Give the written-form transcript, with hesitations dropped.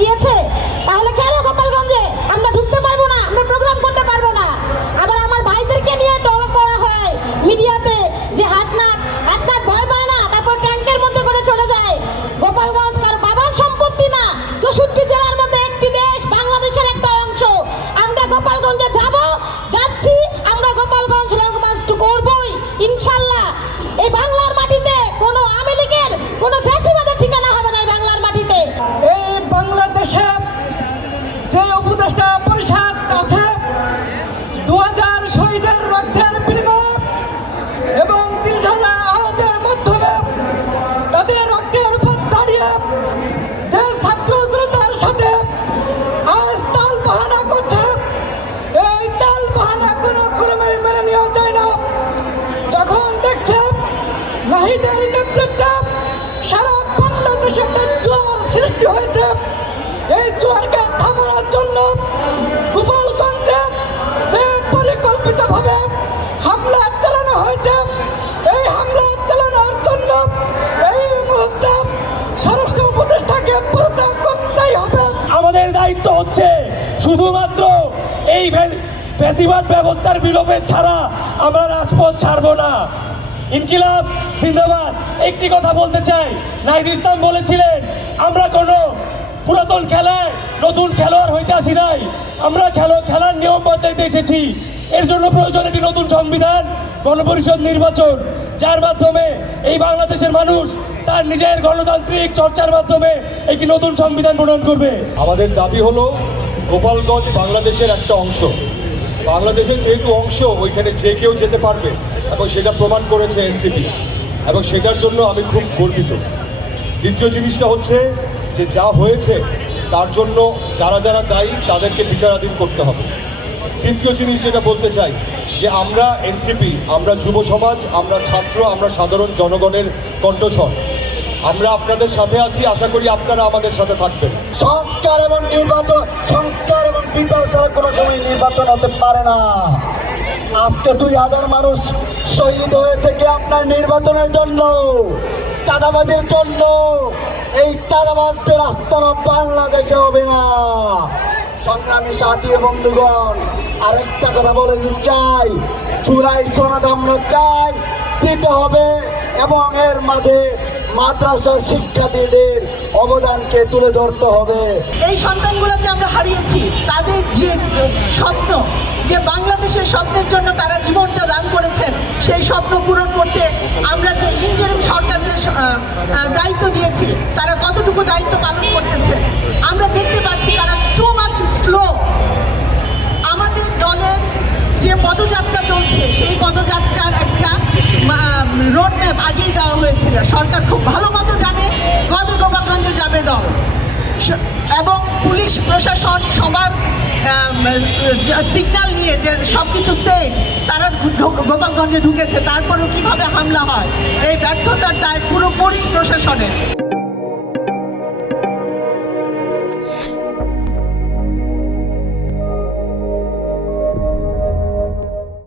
গিয়েছে, তাহলে কেন গোপালগঞ্জে আমরা ঢুকতে পারবো না, আমরা প্রোগ্রাম করতে পারবো না? আবার আমার ভাইদেরকে নিয়ে টল করা হয় মিডিয়াতে যে হাতনাক ভয় পায় না, তারপর ট্যাঙ্কের মধ্যে করে চলে যায়। গোপালগঞ্জ কার বাবার সম্পত্তি না, 64 জেলার মধ্যে একটি দেশ, বাংলাদেশের একটা অংশ। আমরা গোপালগঞ্জে যাচ্ছি, আমরা গোপালগঞ্জ লং মার্চ করবই ইনশাল্লাহ। এই বাংলার মাটিতে কোনো আওয়ামী লীগের কোনো ফ্যাসিবাদের ঠিকানা হবে না। এই বাংলার মাটিতে, এই বাংলাদেশে যে উপদেষ্টা পরিষদ আছে, 2000 শহীদের রক্তের বিনিময়ে এবং 30,000 আহতের মাধ্যমে তাদের রক্তের উপর দাঁড়িয়ে যে ছাত্র জনতার সাথে আজ তাল বাহানা করছে, এই তাল বাহানা কোনো ক্রমেই মেনে নেওয়া যায় না। যখন দেখছে নাহিদের নেতৃত্বে সারা বাংলাদেশে একটা জোয়ার সৃষ্টি হয়েছে, এই জোয়ারকে থামানোর জন্য গোপালগঞ্জে যে পরিকল্পিতভাবে হামলা চালানো হয়েছে, এই হামলা চালানোর জন্য এই মুহূর্তে স্বরাষ্ট্র উপদেষ্টাকে পদত্যাগ করতেই হবে। আমাদের দায়িত্ব হচ্ছে শুধুমাত্র এই ফ্যাসিবাদ ব্যবস্থার বিলোপে ছাড়া আমরা রাজপথ ছাড়বো না। ইনকিলাব জিন্দাবাদ। একটি কথা বলতে চাই, নাহিদ ইসলাম বলেছিলেন আমরা কোনো পুরাতন খেলায় নতুন খেলোয়াড় হইতে আসি নাই, আমরা খেলার নিয়ম বদলাইতে এসেছি। এর জন্য প্রয়োজন একটি নতুন সংবিধান, গণপরিষদ নির্বাচন, যার মাধ্যমে এই বাংলাদেশের মানুষ তার নিজের গণতান্ত্রিক চর্চার মাধ্যমে একটি নতুন সংবিধান প্রণয়ন করবে। আমাদের দাবি হলো গোপালগঞ্জ বাংলাদেশের একটা অংশ। বাংলাদেশের যেহেতু অংশ, ওইখানে যে কেউ যেতে পারবে এবং সেটা প্রমাণ করেছে এনসিপি, এবং সেটার জন্য আমি খুব গর্বিত। দ্বিতীয় জিনিসটা হচ্ছে যে যা হয়েছে তার জন্য যারা যারা দায়ী তাদেরকে বিচারাধীন করতে হবে। তৃতীয় জিনিস যেটা বলতে চাই যে আমরা এনসিপি, আমরা যুব সমাজ, আমরা ছাত্র, আমরা সাধারণ জনগণের কণ্ঠস্বর, আমরা আপনাদের সাথে আছি। আশা করি আপনারা আমাদের সাথে থাকবেন। সংস্কার এবং নির্বাচন, সংস্কার এবং বিচার ছাড়া কোনো সময় নির্বাচন হতে পারে না। আজকে 2000 মানুষ শহীদ হয়েছে কি আপনার নির্বাচনের জন্য, চাঁদাবাদের জন্য। এই চাঁদাবাজদের আস্তানা বাংলাদেশে হবে না। সংগ্রামী সাথী বন্ধুগণ, আরেকটা কথা বলে দিতে চাই, চুলাই সনদ আমরা চাই দিতে হবে এবং এর মাঝে মাদ্রাসার শিক্ষার্থীদের অবদানকে তুলে ধরতে হবে। এই সন্তানগুলো যে আমরা হারিয়েছি, তাদের যে স্বপ্ন, যে বাংলাদেশের স্বপ্নের জন্য তারা জীবনটা দান করেছেন, সেই স্বপ্ন পূরণ করতে আমরা যে ইন্টারিম সরকারকে দায়িত্ব দিয়েছি, তারা কতটুকু দায়িত্ব পালন করতেছে আমরা দেখতে পাচ্ছি। তারা টু মাচ স্লো। আমাদের দলের যে পদযাত্রা চলছে, সেই পদযাত্রার একটা রোডম্যাপ আগেই দেওয়া হয়েছিল। সরকার খুব ভালো মতো জানে কবে গোপালগঞ্জে যাবে দল, এবং পুলিশ প্রশাসন সবার সিগন্যাল নিয়ে যে সব কিছু সেফ, তারা গোপালগঞ্জে ঢুকেছে। তারপরেও কিভাবে হামলা হয়, এই ব্যর্থতার দায় পুরোপুরি প্রশাসনের।